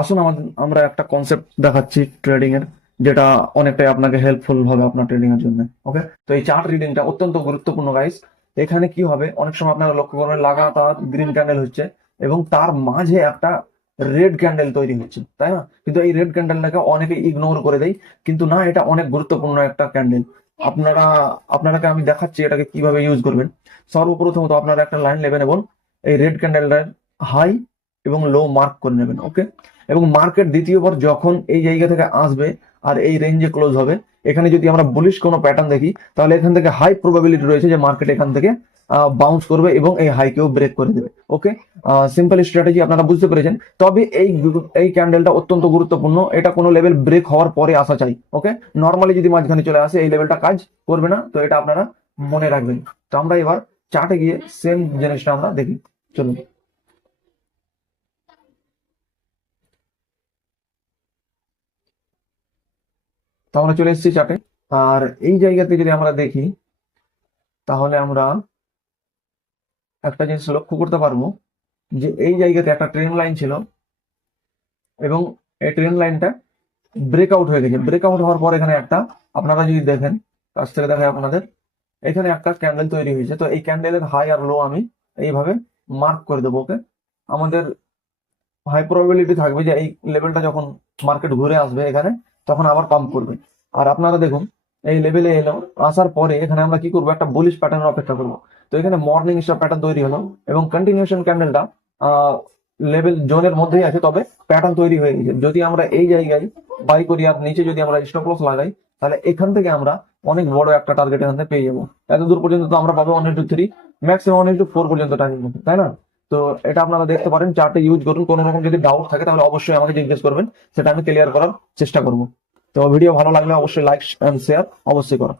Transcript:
আসুন আমরা একটা কনসেপ্ট দেখাচ্ছি ট্রেডিং এর, যেটা অনেকটাই আপনাকে হেল্পফুল হবে আপনার ট্রেডিং এর জন্য। ওকে, তো এই চার্ট রিডিংটা অত্যন্ত গুরুত্বপূর্ণ গাইস। এখানে কি হবে, অনেক সময় আপনারা লক্ষ্য করবেন লাগাতার গ্রিন ক্যান্ডেল হচ্ছে এবং তার মাঝে একটা রেড ক্যান্ডেল তৈরি হচ্ছে, তাই না? কিন্তু এই রেড ক্যান্ডেলটাকে অনেকে ইগনোর করে দেয়, কিন্তু না, এটা অনেক গুরুত্বপূর্ণ একটা ক্যান্ডেল। আপনারা আপনারাকে আমি দেখাচ্ছি এটাকে কিভাবে ইউজ করবেন। সর্বপ্রথমত আপনারা একটা লাইন নেবেন এবং এই রেড ক্যান্ডেলটার হাই এবং লো মার্ক করে নেবেন। ওকে, এবং মার্কেট দ্বিতীয়বার যখন এই জায়গা থেকে আসবে আর এই রেঞ্জে ক্লোজ হবে, এখানে যদি আমরা বুলিশ কোনো প্যাটার্ন দেখি, তাহলে এখান থেকে হাই প্রবাবিলিটি রয়েছে যে মার্কেট এখান থেকে বাউন্স করবে এবং এই হাইকেও ব্রেক করে দেবে। ওকে, সিম্পল স্ট্র্যাটেজি আপনারা বুঝতে পেরেছেন। তবে এই ক্যান্ডেলটা অত্যন্ত গুরুত্বপূর্ণ, এটা কোনো লেভেল ব্রেক হওয়ার পরে আসা চাই। ওকে, নর্মালি যদি মাঝখানে চলে আসে এই লেভেলটা কাজ করবে না, তো এটা আপনারা মনে রাখবেন। তো আমরা এবার চার্টে গিয়ে সেম জিনিসটা আমরা দেখি, চলুন। তো আমরা চলে এসেছি চার্টে, আর এই জায়গাতে যদি আমরা দেখি তাহলে আমরা একটা জিনিস লক্ষ্য করতে পারবো যে এই জায়গাতে একটা ট্রেন লাইন ছিল এবং এই ট্রেন লাইনটা ব্রেকআউট হয়ে গেছে। ব্রেকআউট হওয়ার পর এখানে একটা, আপনারা যদি দেখেন, কাছ থেকে দেখায় আপনাদের, এখানে একটা ক্যান্ডেল তৈরি হয়েছে। তো এই ক্যান্ডেলের হাই আর লো আমি এইভাবে মার্ক করে দেবো। ওকে, আমাদের হাই প্রবাবিলিটি থাকবে যে এই লেভেলটা যখন মার্কেট ঘুরে আসবে এখানে, তখন আবার পাম্প করবে। আর আপনারা দেখুন এই লেভেলে এলো, আসার পরে এখানে আমরা কি করবো, একটা বুলিশ প্যাটার্নের অপেক্ষা করবো। তো এখানে মর্নিং স্টার প্যাটার্ন তৈরি হলো এবং কন্টিনিউশন ক্যান্ডেলটা লেভেল জোনের মধ্যেই আছে, তবে প্যাটার্ন তৈরি হয়ে গেছে। যদি আমরা এই জায়গায় বাই করি আর নিচে যদি আমরা স্টপ লস লাগাই, তাহলে এখান থেকে আমরা অনেক বড় একটা টার্গেট এখান থেকে পেয়ে যাবো। এত দূর পর্যন্ত তো আমরা পাবো 1 2 3, ম্যাক্সিমাম 1 4 পর্যন্ত টার্গেট মধ্যে, তাই না? তো এটা আপনারা দেখতে পারেন, চার্টে ইউজ করুন। কোনো রকম যদি ডাউট থাকে তাহলে অবশ্যই আমাকে জিজ্ঞেস করবেন, সেটা আমি ক্লিয়ার করার চেষ্টা করব। তো ভিডিও ভালো লাগলে অবশ্যই লাইক এন্ড শেয়ার অবশ্যই করুন।